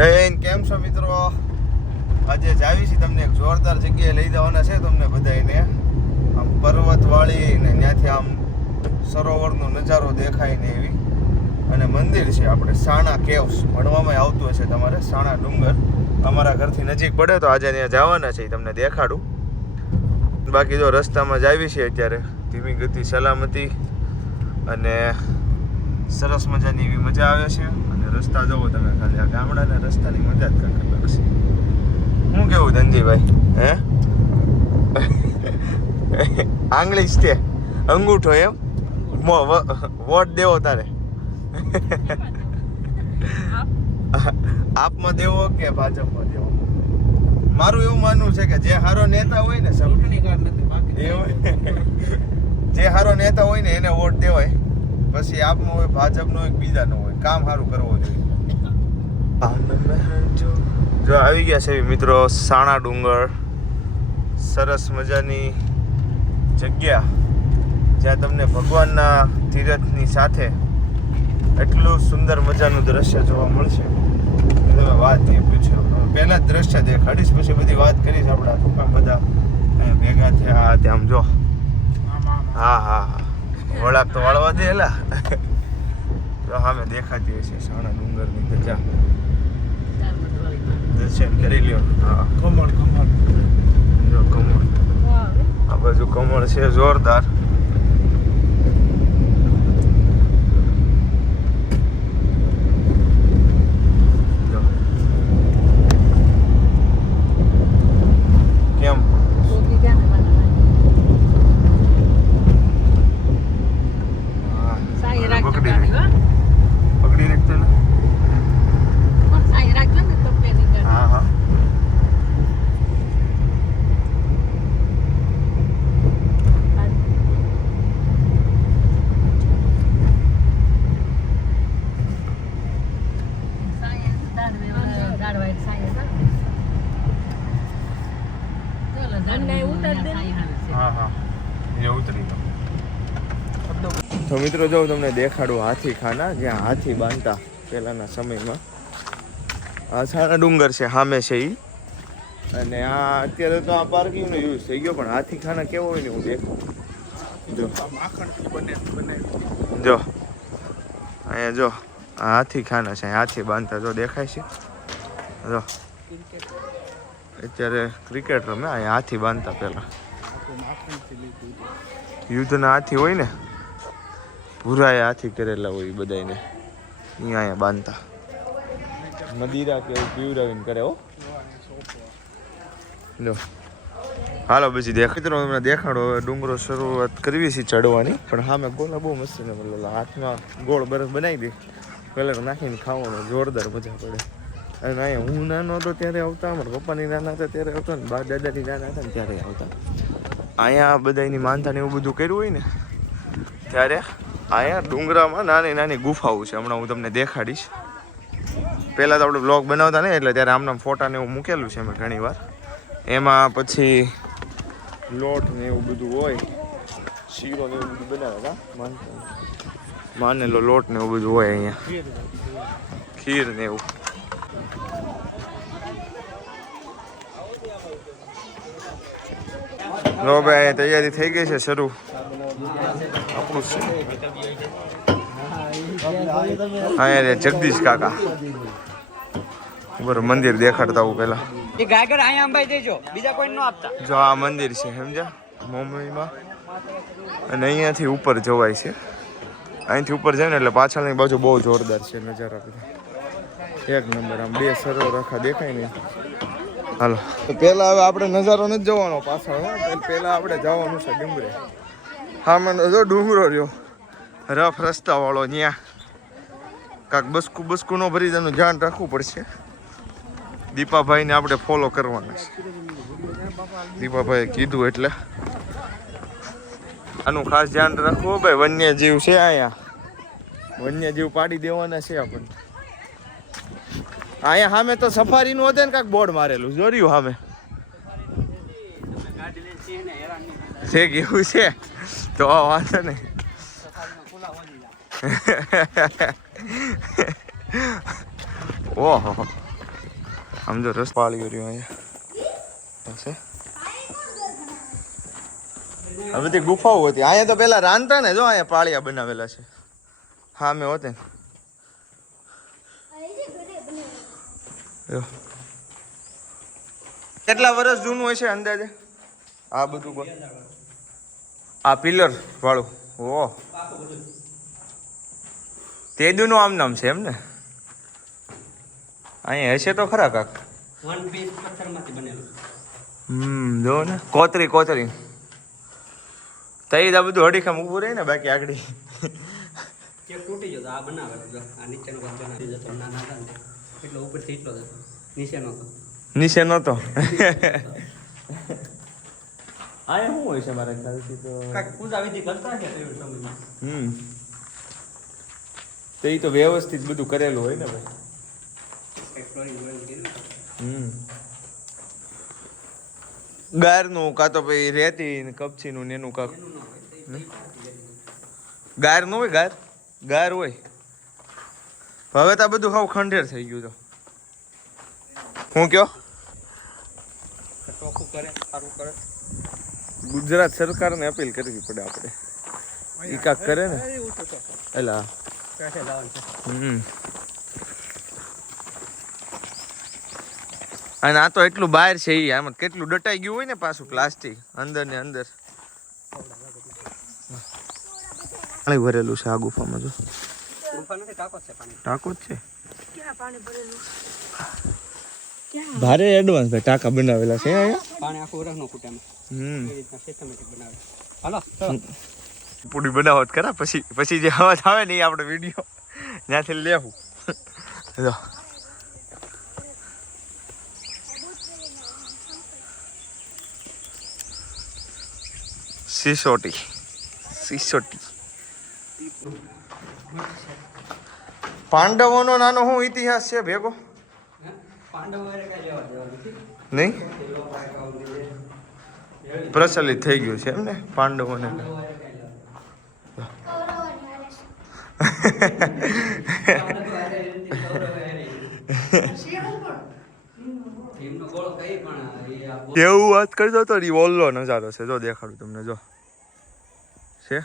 કેમ છો મિત્રો? આજે જાવી છે તમને એક જોરદાર જગ્યાએ લઈ જવાના છે તમને બધાને. આમ પર્વતવાળી ને ત્યાંથી આમ સરોવરનો નજારો દેખાય ને એવી. અને મંદિર છે આપણે સાણા કેવ્સ, ભણવામાં આવતું હશે તમારે. સાણા ડુંગર અમારા ઘરથી નજીક પડે તો આજે ત્યાં જવાના છે, તમને દેખાડું. બાકી જો રસ્તામાં જ આવી છે અત્યારે, ધીમી ગતિ સલામતી અને સરસ મજાની એવી મજા આવે છે. અને રસ્તા જોવો તમે, ખાલી આ ગામડાના રસ્તાની મજા જ કંઈક અલગ છે. શું કેવું ધનજીભાઈ? હે આંગળી જ તે અંગૂઠો એમ વોટ દેવો તારે? આપમાં દેવો કે ભાજપમાં દેવો? મારું એવું માનવું છે કે જે સારો નેતા હોય ને, જે સારો નેતા હોય ને એને વોટ દેવાય. પછી આપનો હોય, ભાજપનો હોય, બીજાનો હોય, કામ સારું કરવો જોઈએ. જો આવી ગયા છે મિત્રો સાણા ડુંગર, સરસ મજાની જગ્યા જ્યાં તમને ભગવાનના તીરથની સાથે એટલું સુંદર મજાનું દ્રશ્ય જોવા મળશે. તમે વાત એ પૂછો, પહેલાં જ દ્રશ્ય દેખાડીશ, પછી બધી વાત કરીશ. આપણા ટૂંકા બધા ભેગા થયા ત્યાં જો. હા હા હા, વળાક તો વાળવા દે એલા. તો સામે દેખાતી હશે સાણા ડુંગરની ધજા, દર્શન કરી લ્યો. હા, કમળ જો કમળ, આ બાજુ કમળ છે જોરદાર. તો મિત્રો જો તમને દેખાડું હાથી ખાના, જ્યાં હાથી બાંધતા પહેલાના સમયમાં. આ સાણા ડુંગર છે સામે છે એ. અને આ અત્યારે તો આ પાર્કિંગનો યુઝ થઈ ગયો, પણ હાથી ખાના કેવો હોય ને હું દેખું. જો જો અહીંયા જો આ હાથી ખાના છે, હાથી બાંધતા જો દેખાય છે. જો અત્યારે ક્રિકેટ રમે અહીંયા હાથી બાંધતા. પહેલા યુદ્ધના હાથી હોય ને, ભૂરાએ હાથી કરેલા હોય બધાને, અહીંયા બાંધતા. મદિરા કે એવું પીવડાવીને કરે. હો જો હાલો પછી તમને દેખાડો. હવે ડુંગરો શરૂઆત કરવી છે ચડવાની, પણ હા મેં ગોલા બહુ મસ્ત ને હાથમાં ગોળ બરફ બનાવી દે, કલર નાખીને ખાવાનો જોરદાર મજા પડે. અને અહીંયા હું નાનો હતો ત્યારે આવતા, મારા પપ્પાની નાના હતા ત્યારે આવતા, ને બા દાદાની નાના હતા ને ત્યારે આવતા. અહીંયા બધાની માનતા ને એવું બધું કર્યું હોય ને ત્યારે અહીંયા ડુંગરામાં નાની નાની ગુફાઓ છે. હમણાં હું તમને દેખાડીશ. પહેલાં તો આપણે બ્લોગ બનાવતા ને, એટલે ત્યારે આમના ફોટા ને એવું મૂકેલું છે મેં ઘણી વાર. એમાં પછી લોટ ને એવું બધું હોય, શીરો ને એવું બધું બનાવે. માનેલો લોટ ને એવું બધું હોય અહીંયા, ખીર ને એવું. લો ભાઈ તૈયારી થઈ ગઈ છે શરૂ. આપણું હા રે જગદીશ કાકા બરોબર મંદિર દેખાડતા હું પેલા. જો આ મંદિર છે સમજ્યા, મુંબઈમાં. અને અહીંયાથી ઉપર જવાય છે. અહીંથી ઉપર જાય ને એટલે પાછળની બાજુ બહુ જોરદાર છે નજારા બધા, એક નંબર. આમ બે સરોવર આખા દેખાય ને. હાલો તો પહેલાં હવે આપણે નજારો નથી જોવાનો પાછળ, પહેલાં આપણે જવાનું છે ડુંગરે. હા મને જો ડુંગરો રહ્યો રફ રસ્તાવાળો, ત્યાં કાંક બસકું ન ભરી જવાનું ધ્યાન રાખવું પડશે. દીપાભાઈને આપણે ફોલો કરવાના છે, દીપાભાઈએ કીધું એટલે આનું ખાસ ધ્યાન રાખવું ભાઈ. વન્યજીવ છે અહીંયા, વન્યજીવ પાડી દેવાના છે આપણને. અહીંયા સામે તો સફારીનું હતું ને કાંઈક બોર્ડ મારેલું જોર્યું સામે છે, કેવું છે તો વાંધો નહીં. ઓહો આમ જો રસ પાળી રહ્યો અહીંયા છે. આ બધી ગુફાઓ હતી અહીંયા તો પેલા રાંધતા ને, જો અહીંયા પાળિયા બનાવેલા છે. હા મેં હોતે કેટલા વર્ષ જૂનું હોય છે અંદાજે આ બધું? આ પિલર વાળું ઓ તેદુનું આમ નામ છે એમ ને? અહીંયા હશે તો ખરા કાક. જો ને કોતરી તઈ આ બધું હડીખામ ઊભું રહે ને, બાકી આગળ તૂટી જતો. આ બનાવે આ નીચેનો ભાગ બનાવી જતો. નાના હતા ને એટલો ઉપરથી એટલો જ હતો, નીચે નહોતો. આ શું હોય છે મારા ખ્યાલથી તો કાંઈક પૂજા વિધિ કરતા છે તે સમયમાં. તો એ તો વ્યવસ્થિત બધું કરેલું હોય ને ભાઈ. ગારનું કાં તો ભાઈ રેતી ને કપચીનું ને એનું કાક ગાર નું હોય. ગાર હોય. હવે તો બધું હાવ ખંડેર થઈ ગયું. તો હું કયો ચોખ્ખું કરે, સારું કરે. ગુજરાત સરકારને અપીલ કરવી પડે આપણે, ઈ કાક કરે ને. એલા અને આ તો એટલું બહાર છે, ઈ આમાં કેટલું ડટાઈ ગયું હોય ને પાછું પ્લાસ્ટિક અંદર ને અંદર. પાણી ભરેલું છે આ ગુફામાં. જો ગુફા નથી, ટાંકો છે. પાણી ટાંકો જ છે. ક્યાં પાણી ભરેલું? ભારે એડવાન્સ ભાઈ ટાંકા બનાવેલા છે અહીંયા. પાણી આખું વરસ નો કુટામાં એ રીતના સિસ્ટમેટિક બનાવે. હાલો પૂરી બનાવત કરા પછી જે અવાજ આવે ને એ આપણે વિડીયો ત્યાંથી લેવું. સિસોટી પાંડવોનો નાનો શું ઇતિહાસ છે ભેગો? નહીં પ્રચલિત થઈ ગયું છે એમ ને પાંડવોને. એવું વાત કરતો તો ઓલ્લો નજારો છે. જો દેખાડું તમને. જો છે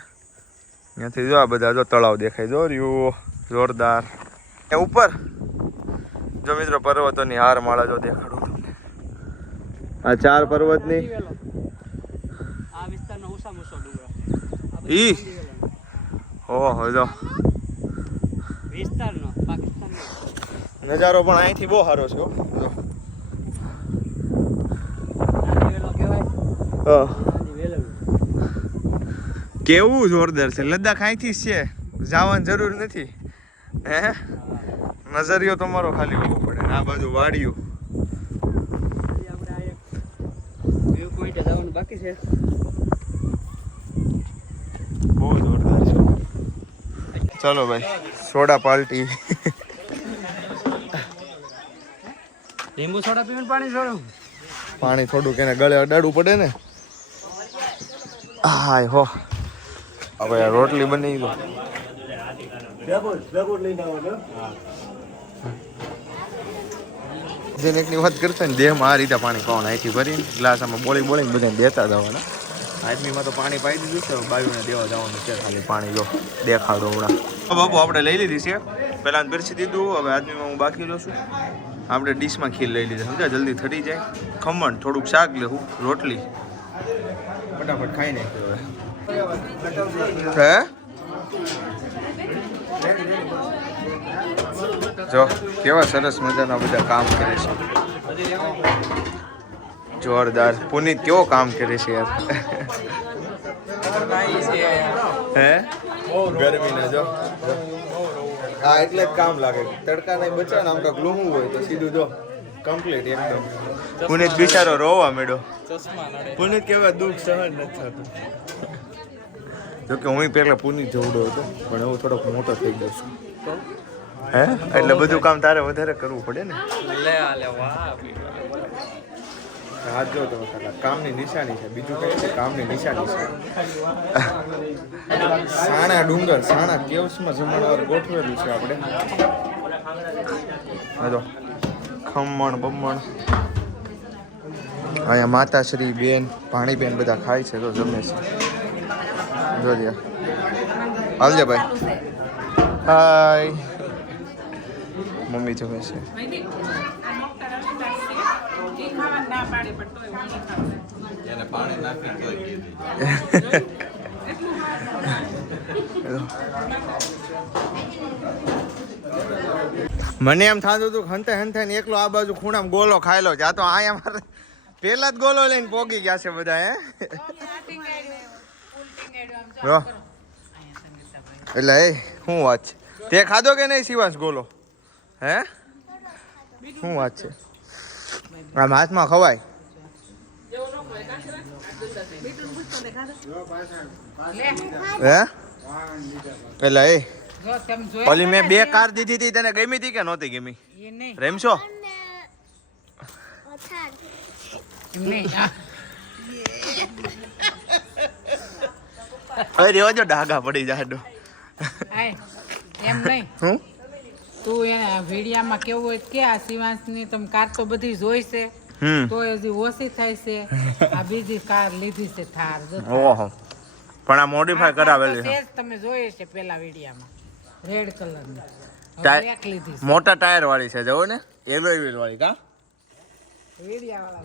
ત્યાંથી જો આ બધા જો તળાવ દેખાય. જો રહ્યું જોરદાર. એ ઉપર જો મિત્રો પર્વતોની હાર માળા જો દેખાડું તમને. આ 4 પર્વતની આ વિસ્તારનો ઓછામાં ઓછો ડુંગર ઈ ઓહો જો વિસ્તારનો પાકિસ્તાનનો નજારો પણ અહીંથી બહુ સારો છે. જો કેવું જોરદાર છે. લદ્દાખ અહીંથી જ છે, જવાની જરૂર નથી. હે નજરિયો તમારો ખાલી હોવો પડે. આ બાજુ વાડિયું. વ્યૂ પોઈન્ટ જવાનું બાકી છે. બહુ જોરદાર છે. ચલો ભાઈ સોડા પાર્ટી. લીંબુ સોડા પીવાનું પાણી છોડું. પાણી થોડુંક એને ગળે અડાડવું પડે ને. હાય હો હવે રોટલી બની ગયો. જેનેકની વાત કરતા ને દેહમાં આ રીતે પાણી પાવાનું અહીંથી ભરીને ગ્લાસ આમાં બોળીને બધાને દેતા જવાના. આદમીમાં તો પાણી પાઈ દીધું છે, બાયુને દેવા જવાનું છે ખાલી પાણી. જો દેખાડો હમણાં બાપુ આપણે લઈ લીધી છે. પહેલાં પીરસી દીધું. હવે આદમીમાં હું બાકી રહ્યો છું. આપણે ડીશમાં ખીર લઈ લીધી. સમજા જલ્દી થડી જાય. ખમણ થોડુંક શાક લેવું, રોટલી ફટાફટ ખાઈ નાખ્યું. હે જો કેવા સરસ મજાના બધા કામ કરે છે. જોરદાર. પુનિત કેવો કામ કરે છે યાર. હે ગરમી ના જો હા એટલે જ કામ લાગે. તડકા નહીં બચા ને આમ કાંક લૂહું હોય તો સીધું જો કમ્પ્લીટ એકદમ. પુનિત બિચારો રોવા મેળો. પુનિત કેવા દુઃખ સહન નથી થતું. જોકે હું પહેલા પુનિત જેવડો હતો પણ હું થોડોક મોટો થઈ ગયો છું. હે એટલે બધું કામ તારે વધારે કરવું પડે ને. હાથ જો તમે કામની નિશાની છે, બીજું કઈ છે કામની નિશાની છે. સાણા ડુંગર સાણા કેવ્સમાં જમણવાર ગોઠવેલું છે આપણે. જો ખમણ બમણ. અહીંયા માતાશ્રી બેન ભાણીબેન બધા ખાય છે તો જમે છે. જોજે હાલજે ભાઈ. હાય મમ્મી જમે છે. મને એમ થતું હતું હંતે હંતે ને એકલો આ બાજુ ખૂણામાં ગોલો ખાયલો છે. આ તો અહીંયા મારે પેલા જ ગોલો લઈને પોગી ગયા છે બધા. હે જો એટલે એ શું વાત છે? તે ખાધો કે નહીં શિવાંશ ગોલો? હે શું વાત છે? આમ હાથમાં ખવાય? હે એટલે એ ઓલી મેં 2 કાર દીધી હતી તને ગમી હતી કે નહોતી ગમી? રેમશો અરે રેવા જો ડાઘા પડી જાય. એમ નહીં હું તું એના વિડિયામાં કેવું હોય કે આ શિવાંશની તમે કાર તો બધી જોઈ છે તો હજી ઓછી થાય છે. આ બીજી કાર લીધી છે થાર. ઓહો પણ આ મોડિફાઈ કરાવેલી છે. તમે જોઈ છે પેલા વિડિયામાં રેડ કલરની એક લીધી છે. મોટા ટાયર વાળી છે જો ને એલોય વ્હીલ વાળી. કા વિડિયા વાળા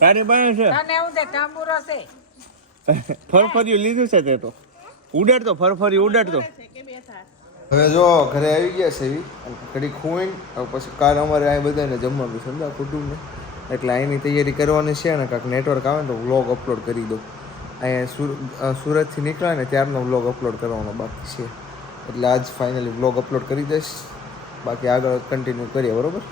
તારી પાસે છે? તને હું તે ટાંબુરો છે ફરફરિયું લીધું છે તે તો ઉડાડતો ફરફરી ઉડાડતો. હવે જો ઘરે આવી ગયા છે એવી ઘડી ખોઈને પછી કાર અમારે અહીં બધાને જમવાનું છે સમજા કુટુંબને એટલે અહીંની તૈયારી કરવાની છે ને કાંઈક નેટવર્ક આવે ને તો વ્લોગ અપલોડ કરી દઉં. અહીંયા સુરતથી નીકળ્યા ને ત્યારનો વ્લોગ અપલોડ કરવાનો બાકી છે એટલે આજ ફાઇનલી વ્લોગ અપલોડ કરી દઈશ. બાકી આગળ કન્ટિન્યુ કરીએ બરાબર.